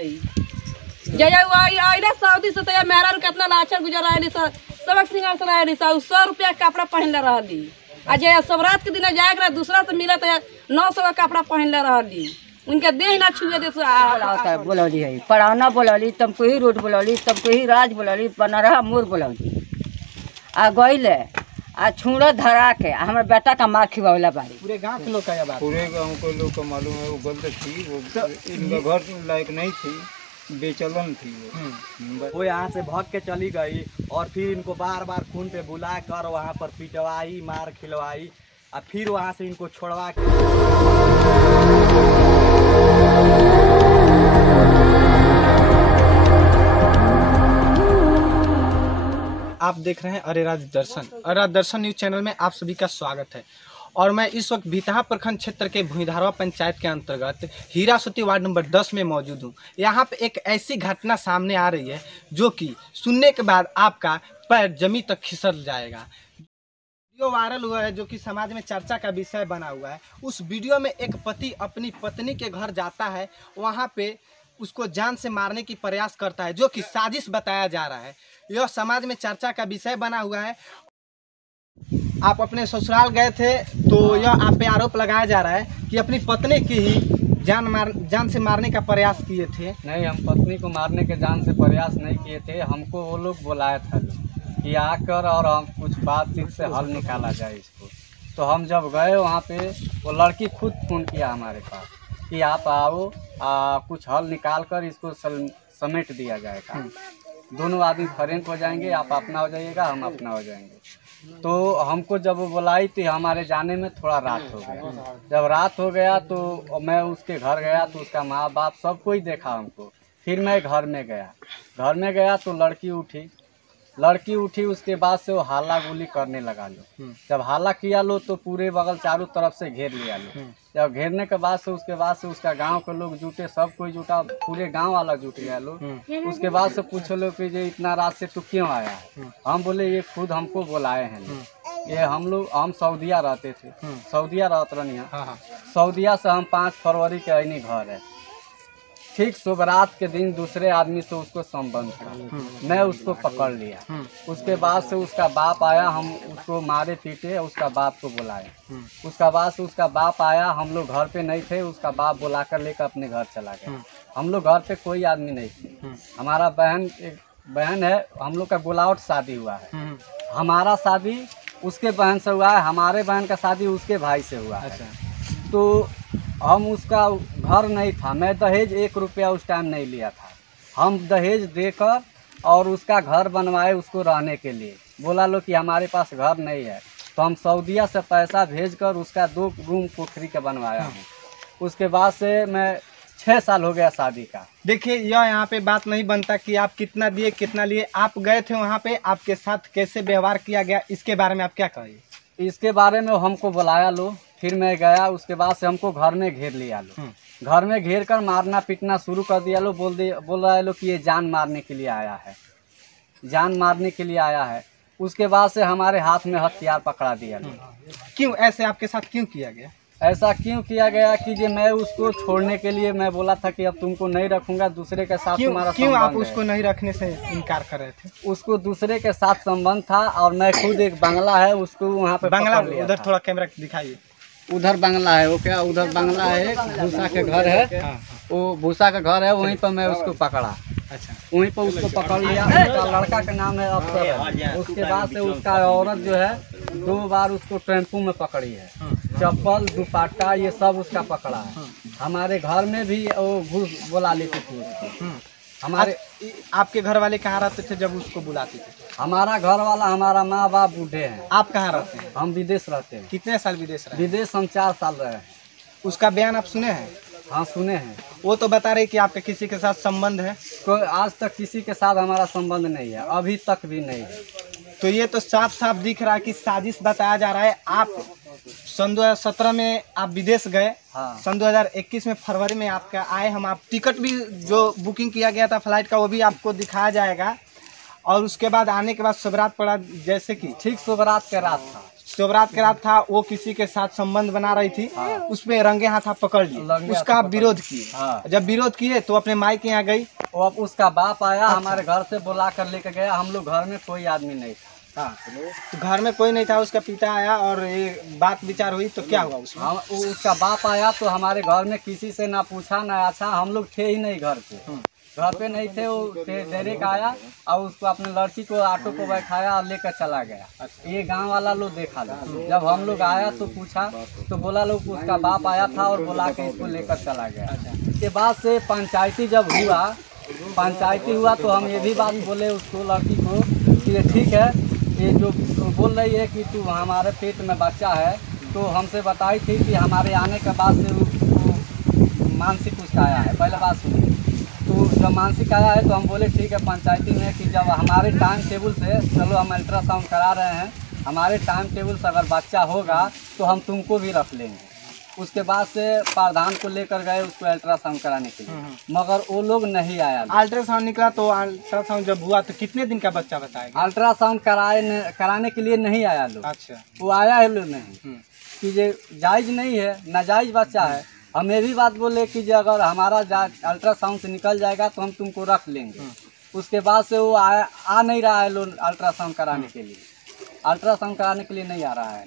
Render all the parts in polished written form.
जय सऊदी से तो मेहरा कितना लाचार गुजर रही सबक सिंगार से रही 100 रुपया कपड़ा पहन रही आ जय सबरात के दिन जाए दूसरा से मिला 900 का कपड़ा पहन रही उनके देह ना छुए दे बोलौली है पढ़ाना बोलौली तुमको ही रोड बोलौली तुमको ही राज बोलौली बनरहा मोर बोलौली आ गईले आ छुड़ा धरा के हमारे बेटा का मार खिवावला बारी पूरे गांव के लोग का बात पूरे गांव के लोग को मालूम है वो गलत थी वो इनका घर लायक नहीं थी बेचलन थी वो यहाँ से भाग के चली गई और फिर इनको बार बार खून पे बुला कर वहाँ पर पिटवाई मार खिलवाई और फिर वहाँ से इनको छोड़वा के आप देख रहे हैं अरेराज दर्शन। अरेराज दर्शन न्यूज चैनल में आप सभी का स्वागत है और मैं इस वक्त भीतहा प्रखंड क्षेत्र के भुईधारवा पंचायत के अंतर्गत हीरासुती वार्ड नंबर 10 में मौजूद हूँ। यहाँ पे एक ऐसी घटना सामने आ रही है जो कि सुनने के बाद आपका पैर जमीन तक खिसक जाएगा। वीडियो वायरल हुआ है जो कि समाज में चर्चा का विषय बना हुआ है। उस वीडियो में एक पति अपनी पत्नी के घर जाता है, वहाँ पे उसको जान से मारने की प्रयास करता है जो कि साजिश बताया जा रहा है। यह समाज में चर्चा का विषय बना हुआ है। आप अपने ससुराल गए थे तो यह आप पे आरोप लगाया जा रहा है कि अपनी पत्नी की ही जान से मारने का प्रयास किए थे। नहीं, हम पत्नी को मारने के जान से प्रयास नहीं किए थे। हमको वो लोग बुलाया था कि आकर और हम कुछ बातचीत से हल निकाला जाए इसको। तो हम जब गए वहाँ पे वो लड़की खुद फ़ोन किया हमारे पास कि आप आओ, कुछ हल निकाल कर इसको समेट दिया जाएगा। दोनों आदमी फ्रेंड हो जाएंगे, आप अपना हो जाइएगा, हम अपना हो जाएंगे। तो हमको जब वो बुलाई थी हमारे जाने में थोड़ा रात हो गया। जब रात हो गया तो मैं उसके घर गया तो उसका माँ बाप सब कोई देखा हमको। फिर मैं घर में गया तो लड़की उठी उसके बाद से वो हाला गुली करने लगा लो। जब हाला किया लो तो पूरे बगल चारों तरफ से घेर लिया लो। जब घेरने के बाद से उसका गांव के लोग जुटे, सब कोई जुटा, पूरे गांव वाला जुट गया लो। उसके बाद से पूछो लो कि ये इतना रात से तू क्यों आया है? हम बोले ये खुद हमको बुलाए हैं। ये हम सऊदिया रहते थे, सऊदिया रहते रहनी। सऊदिया से हम 5 फरवरी के आईनी घर है। ठीक शुभ रात के दिन दूसरे आदमी से उसको संबंध था। मैं उसको पकड़ लिया। उसके बाद से उसका बाप आया, हम उसको मारे पीटे, उसका बाप को बुलाए। उसका बाद से उसका बाप आया, हम लोग घर पे नहीं थे, उसका बाप बुलाकर लेकर अपने घर चला गया। हम लोग घर पे कोई आदमी नहीं थे। हमारा एक बहन है, हम लोग का बुलावट शादी हुआ है। हमारा शादी उसके बहन से हुआ है, हमारे बहन का शादी उसके भाई से हुआ है। तो हम उसका घर नहीं था, मैं दहेज 1 रुपया उस टाइम नहीं लिया था। हम दहेज देकर और उसका घर बनवाए उसको रहने के लिए। बोला लो कि हमारे पास घर नहीं है तो हम सऊदिया से पैसा भेजकर उसका 2 रूम कोठरी का बनवाया हूँ। उसके बाद से मैं 6 साल हो गया शादी का। देखिए यह यहाँ पे बात नहीं बनता कि आप कितना दिए कितना लिए। आप गए थे वहाँ पे, आपके साथ कैसे व्यवहार किया गया, इसके बारे में आप क्या कहिए? इसके बारे में हमको बुलाया लो, फिर मैं गया। उसके बाद से हमको घर में घेर लिया लो। घर में घेर कर मारना पीटना शुरू कर दिया लो। बोल रहा है लो कि ये जान मारने के लिए आया है, जान मारने के लिए आया है। उसके बाद से हमारे हाथ में हथियार पकड़ा दिया लो। क्यों ऐसे आपके साथ क्यों किया गया? ऐसा क्यों किया गया कि ये मैं उसको छोड़ने के लिए मैं बोला था कि अब तुमको नहीं रखूंगा, दूसरे के साथ तुम्हारा क्यों आप उसको नहीं रखने से इनकार कर रहे थे? उसको दूसरे के साथ संबंध था और मैं खुद एक बंगला है उसको वहाँ पे बंगला उधर थोड़ा कैमरा दिखाइए। उधर बंगला है, वो क्या उधर बंगला है, भूसा के घर है। वो भूसा का घर है, वहीं पर मैं उसको पकड़ा। अच्छा, वहीं पर उसको पकड़ लिया। उसका लड़का का नाम है अफसर। उसके बाद से उसका औरत जो है 2 बार उसको टेम्पू में पकड़ी है। चप्पल दुपट्टा ये सब उसका पकड़ा है। हमारे घर में भी वो घूस बुला लेती थी उसको। हमारे आपके घर वाले कहाँ रहते थे जब उसको बुलाते थे? हमारा घर वाला, हमारा माँ बाप बूढ़े हैं। आप कहाँ रहते हैं? हम विदेश रहते हैं। कितने साल विदेश रहे? विदेश हम 4 साल रहे हैं। उसका बयान आप सुने हैं? हाँ सुने हैं। वो तो बता रहे कि आपका किसी के साथ संबंध है। कोई आज तक किसी के साथ हमारा संबंध नहीं है, अभी तक भी नहीं है। तो ये तो साफ साफ दिख रहा है कि साजिश बताया जा रहा है। आप सन 2017 में आप विदेश गए। हाँ। सन 2021 में फरवरी में आपका आए। हम आप टिकट भी जो बुकिंग किया गया था फ्लाइट का वो भी आपको दिखाया जाएगा। और उसके बाद आने के बाद शुभ रात पड़ा, जैसे कि ठीक शुभ रात के रात था। शिवरात के रात था, वो किसी के साथ संबंध बना रही थी, उसमें रंगे हाथ आप पकड़ लिए, रंगे हाथ उसका आप पकड़ विरोध किए। हाँ। जब विरोध किए तो अपने माई के यहाँ गई। वो अब उसका बाप आया, हमारे घर से बुला कर लेकर गया। हम लोग घर में कोई आदमी नहीं था। हाँ, तो घर में कोई नहीं था, उसका पिता आया और ये बात विचार हुई तो क्या हुआ उसमें? हम उसका बाप आया तो हमारे घर में किसी से ना पूछा ना अच्छा, हम लोग थे ही नहीं घर पे नहीं थे। वो डायरेक्ट आया और उसको अपने लड़की को ऑटो को बैठाया और लेकर चला गया। ये गांव वाला लोग देखा लोग, जब हम लोग आया तो पूछा तो बोला लोग उसका बाप आया था और बुला के इसको लेकर चला गया। इसके बाद से पंचायती जब हुआ तो हम ये भी बात बोले उसको, लड़की को, कि ये ठीक है, ये जो बोल रही है कि तू हमारे पेट में बच्चा है, तो हमसे बताई थी कि हमारे आने के बाद से वो मानसिक उसका आया है। पहले बात सुनिए, तो जब मानसिक आया है तो हम बोले ठीक है पंचायती में कि जब हमारे टाइम टेबल से, चलो हम अल्ट्रासाउंड करा रहे हैं, हमारे टाइम टेबल से अगर बच्चा होगा तो हम तुमको भी रख लेंगे। उसके बाद से प्रधान को लेकर गए उसको अल्ट्रासाउंड कराने के लिए, मगर वो लोग नहीं आया। अल्ट्रासाउंड निकला तो अल्ट्रासाउंड जब हुआ तो कितने दिन का बच्चा बताएगा? अल्ट्रासाउंड कराने के लिए नहीं आया लोग। अच्छा, वो आया है लोग नहीं, कि ये जायज़ नहीं है, नाजायज़ बच्चा है। हम ये भी बात बोले कि जो अगर हमारा अल्ट्रासाउंड से निकल जाएगा तो हम तुमको रख लेंगे। उसके बाद से वो आ नहीं रहा है लोग अल्ट्रासाउंड कराने के लिए, नहीं आ रहा है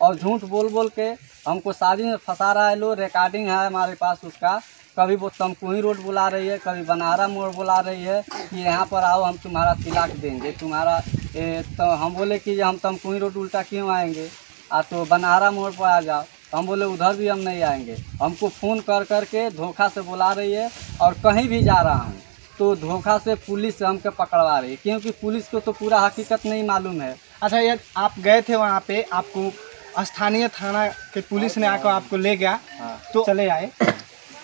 और झूठ बोल के हमको शादी में फंसा रहा है लोग। रिकॉर्डिंग है हमारे पास उसका, कभी वो तमकुही रोड बुला रही है, कभी बनारा मोड़ बुला रही है कि यहाँ पर आओ हम तुम्हारा तिलक देंगे, तुम्हारा तो हम बोले कि हम तमकुही रोड उल्टा क्यों आएंगे, तो बनारा मोड़ पर आ जाओ। हम बोले उधर भी हम नहीं आएंगे। हमको फ़ोन कर के धोखा से बुला रही है और कहीं भी जा रहा हूँ तो धोखा से पुलिस हमको पकड़वा रही है, क्योंकि पुलिस को तो पूरा हकीकत नहीं मालूम है। अच्छा, ये आप गए थे वहाँ पे, आपको स्थानीय थाना के पुलिस ने आकर आपको ले गया, तो चले आए,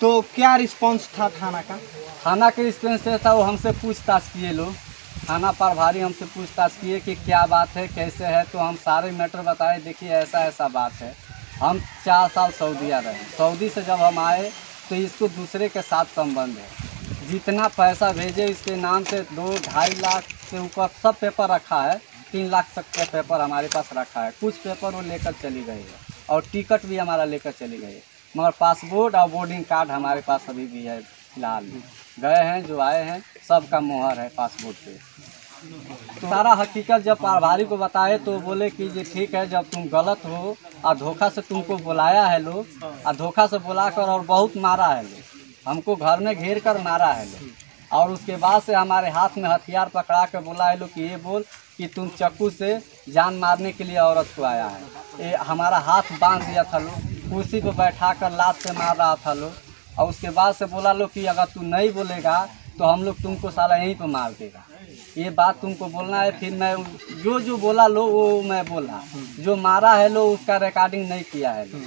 तो क्या रिस्पांस था थाना का? थाना के रिस्पांस था, वो हमसे पूछताछ किए लोग, थाना प्रभारी हमसे पूछताछ किए कि क्या बात है, कैसे है, तो हम सारे मैटर बताए, देखिए ऐसा बात है। हम 4 साल सऊदीया रहे, सऊदी से जब हम आए तो इसको दूसरे के साथ संबंध है। जितना पैसा भेजे इसके नाम से 2-2.5 लाख से ऊपर सब पेपर रखा है, 3 लाख तक का पेपर हमारे पास रखा है। कुछ पेपर वो लेकर चली गई है और टिकट भी हमारा लेकर चली गई है, मगर पासपोर्ट और बोर्डिंग कार्ड हमारे पास अभी भी है। फिलहाल गए हैं जो आए हैं सबका मोहर है पासपोर्ट पे। तो सारा हकीकत जब प्रभारी को बताए तो बोले कि ये ठीक है, जब तुम गलत हो और धोखा से तुमको बुलाया है लोग, और धोखा से बुलाकर और बहुत मारा है लोग, हमको घर में घेर कर मारा है लोग, और उसके बाद से हमारे हाथ में हथियार पकड़ा कर बोला है लोग कि ये बोल कि तुम चाकू से जान मारने के लिए औरत को आया है। ये हमारा हाथ बांध दिया था लोग, कुर्सी पर बैठा कर लात से मार रहा था लोग, और उसके बाद से बोला लोग कि अगर तू नहीं बोलेगा तो हम लोग तुमको साला यहीं पर मार देगा, ये बात तुमको बोलना है। फिर मैं जो बोला लो वो मैं बोला, जो मारा है लो उसका रिकॉर्डिंग नहीं किया है लो,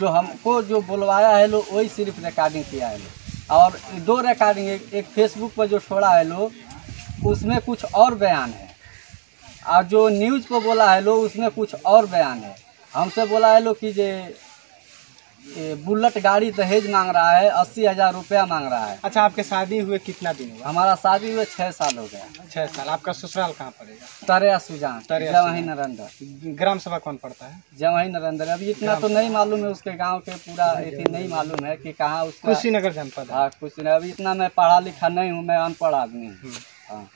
जो हमको जो बुलवाया है लो वही सिर्फ रिकॉर्डिंग किया है लो, और 2 रिकॉर्डिंग, एक फेसबुक पर जो छोड़ा है लो उसमें कुछ और बयान है, और जो न्यूज़ पर बोला है लो उसमें कुछ और बयान है। हमसे बोला है लो कि ये बुलेट गाड़ी दहेज मांग रहा है, 80,000 रुपया मांग रहा है। अच्छा, आपके शादी हुए कितना दिन हुआ? हमारा शादी हुए 6 साल हो गया। 6 साल। आपका ससुराल कहाँ पड़ेगा? तरेया सुजान, तरेया जवाही नरेंद्र। ग्राम सभा कौन पड़ता है? जवाही नरेंद्र। अभी इतना तो नहीं मालूम है उसके गांव के पूरा, इतनी नहीं मालूम है कि कहाँ उसका। कुशीनगर जनपद है। हाँ, कुशीनगर। अभी इतना मैं पढ़ा लिखा नहीं हूँ, मैं अनपढ़ आदमी हूँ। हाँ।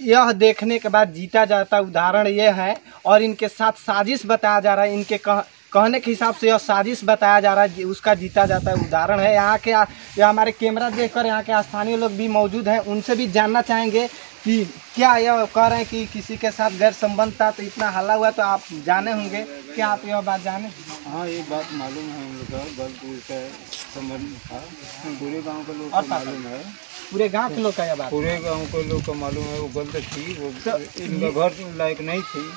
यह देखने के बाद जीता जाता उदाहरण ये है, और इनके साथ साजिश बताया जा रहा है, इनके कहने के हिसाब से यह साजिश बताया जा रहा है, उसका जीता जाता उदाहरण है। यहाँ के हमारे कैमरा देखकर यहाँ के स्थानीय लोग भी मौजूद हैं, उनसे भी जानना चाहेंगे कि क्या यह कह रहे हैं कि किसी के साथ गैर संबंध था तो इतना हल्ला हुआ, तो आप जाने होंगे, क्या आप यह बात जाने? हाँ, ये बात मालूम है हम लोग का, गलत उसका संबंध था, पूरे गांव के लोग और को मालूम है, पूरे गांव के लोग का यह बात? पूरे गांव के लोग को मालूम है। वो गलत थी, वो इनका घर लायक नहीं थी,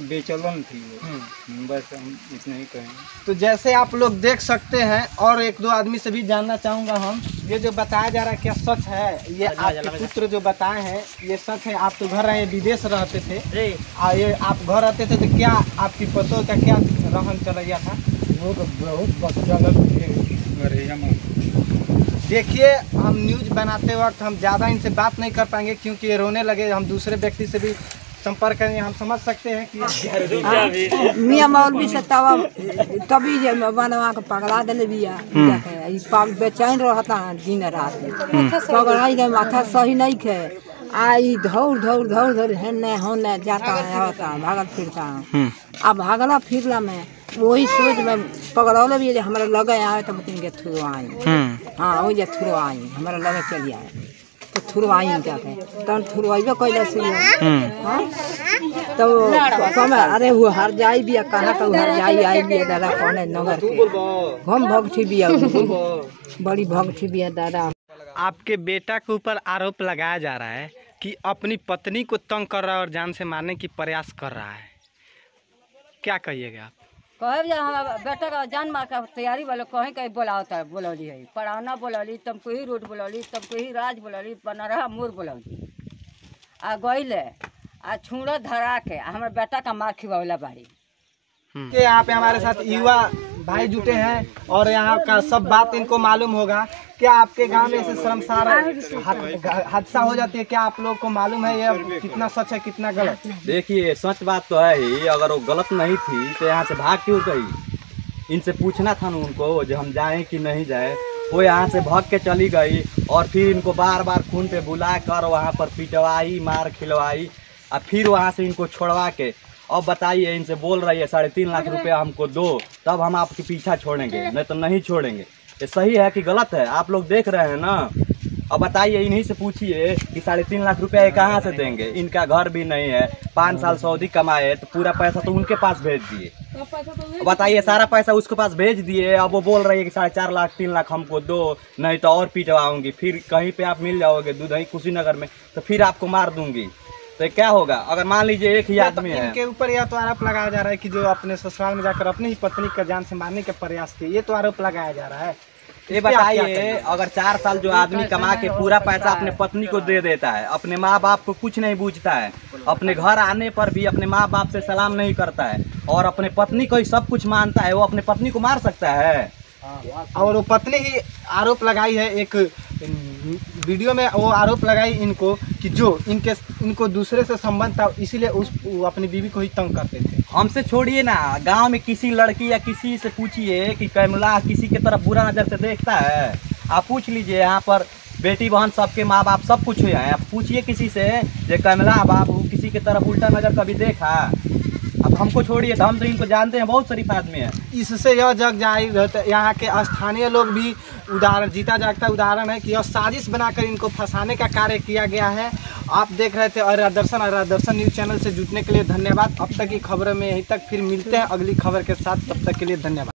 बेचलन थी वो। बस हम इतना ही कहें। तो जैसे आप लोग देख सकते हैं, और 1-2 आदमी से भी जानना चाहूँगा हम, ये जो बताया जा रहा है क्या सच है? ये आपके पुत्र जो बताए हैं ये सच है? आप तो घर रहे, विदेश रहते थे, ये आप घर रहते थे, तो क्या आपकी पतों का क्या रहन चलैया था? वो तो बहुत बच्चा देखिए, हम न्यूज़ बनाते वक्त हम ज़्यादा इनसे बात नहीं कर पाएंगे क्योंकि ये रोने लगे। हम दूसरे व्यक्ति से भी संपर्क करेंगे, हम समझ सकते हैं कि मियाँ मौलवी से तभी जे बनवा के पगला दिले बिया बेचैन रहता दिन रात पगड़ाई के माथा सही नहीं खे आई धौड़ हेने होने जाता रहता भागल फिरता। अब भागला फिरला में वही सोच में पकड़ौले भी हमारे लगे आए तो तीन के थ्रू आई। हाँ वही थ्रू आई हमारे लगे चली आए तो थ्रू आई जाते तब थ्रू अबे कैले से तो कम अरे वो हर जाई भी कहाँ तो हर जाई आई भी दादा कौन नगर के हम भगठी भी बड़ी भगठी भी है दादा। आपके बेटा के ऊपर आरोप लगाया जा रहा है कि अपनी पत्नी को तंग कर रहा है और जान से मारने की प्रयास कर रहा है, क्या कहिएगा आप? कहे जे हमारा बेटा का जान मार का तैयारी वाले कहीं कहीं बोलावता बोलौली है पढ़ाना बोलौली तुमको ही रोड बोलौली तुमको ही राज बोलौली बनरहा मोर बोलौली आ गईले आ छूड़ा धरा के हमारे बेटा का मार खिवावला बाड़ी। कि यहाँ पे हमारे साथ युवा भाई जुटे हैं और यहाँ का सब बात इनको मालूम होगा। क्या आपके गांव में ऐसे शर्मसार हादसा हो जाती है, क्या आप लोग को मालूम है ये कितना सच है कितना गलत? देखिए सच बात तो है ही, अगर वो गलत नहीं थी तो यहाँ से भाग क्यों गई? इनसे पूछना था ना उनको जो हम जाएं कि नहीं जाएं। वो यहाँ से भाग के चली गई और फिर इनको बार बार खून पे बुला कर वहाँ पर पिटवाई मार खिलवाई और फिर वहाँ से इनको छोड़वा के अब बताइए इनसे बोल रही है 3.5 लाख रुपया हमको दो तब हम आपके पीछा छोड़ेंगे, नहीं तो नहीं छोड़ेंगे। ये सही है कि गलत है? आप लोग देख रहे हैं ना। अब बताइए इन्हीं से पूछिए कि 3.5 लाख रुपया ये कहाँ से देंगे? इनका घर भी नहीं है, 5 साल सऊदी कमाए तो पूरा पैसा तो उनके पास भेज दिए। बताइए सारा पैसा उसके पास भेज दिए, अब वो बोल रही है कि 4.5 लाख 3 लाख हमको दो नहीं तो और पिटवाऊंगी। फिर कहीं पे आप मिल जाओगे दुधई कुशीनगर में तो फिर आपको मार दूंगी। तो क्या होगा अगर मान लीजिए एक ही आदमी है? इनके ऊपर यह तो आरोप लगाया जा रहा है कि जो अपने ससुराल में जाकर अपनी ही पत्नी का जान से मारने के प्रयास किए, ये तो आरोप लगाया जा रहा है। ये बताइए अगर 4 साल जो आदमी कमा के पूरा पैसा अपने पत्नी को दे देता है, अपने माँ बाप को कुछ नहीं पूछता है, अपने घर आने पर भी अपने माँ बाप से सलाम नहीं करता है और अपने पत्नी को ही सब कुछ मानता है, वो अपने पत्नी को मार सकता है? और वो पत्नी ही आरोप लगाई है, एक वीडियो में वो आरोप लगाई इनको कि जो इनको दूसरे से संबंध था इसीलिए वो अपनी बीवी को ही तंग करते थे। हमसे छोड़िए ना, गांव में किसी लड़की या किसी से पूछिए कि कैमला किसी की तरफ बुरा नज़र से देखता है? आप पूछ लीजिए, यहाँ पर बेटी बहन सबके माँ बाप सब कुछ हुए हैं, आप पूछिए किसी से जो कैमला बाबू किसी की तरफ उल्टा नज़र कभी देखा? अब हमको छोड़िए तो हम तो इनको जानते हैं, बहुत शरीफ आदमी है। इससे यह जग जाहिर रहता है, यहाँ के स्थानीय लोग भी उदाहरण जीता जागता उदाहरण है कि यह साजिश बनाकर इनको फंसाने का कार्य किया गया है। आप देख रहे थे अर्रा दर्शन न्यूज़ चैनल से जुटने के लिए धन्यवाद। अब तक की खबरों में यहीं तक, फिर मिलते हैं अगली खबर के साथ, तब तक के लिए धन्यवाद।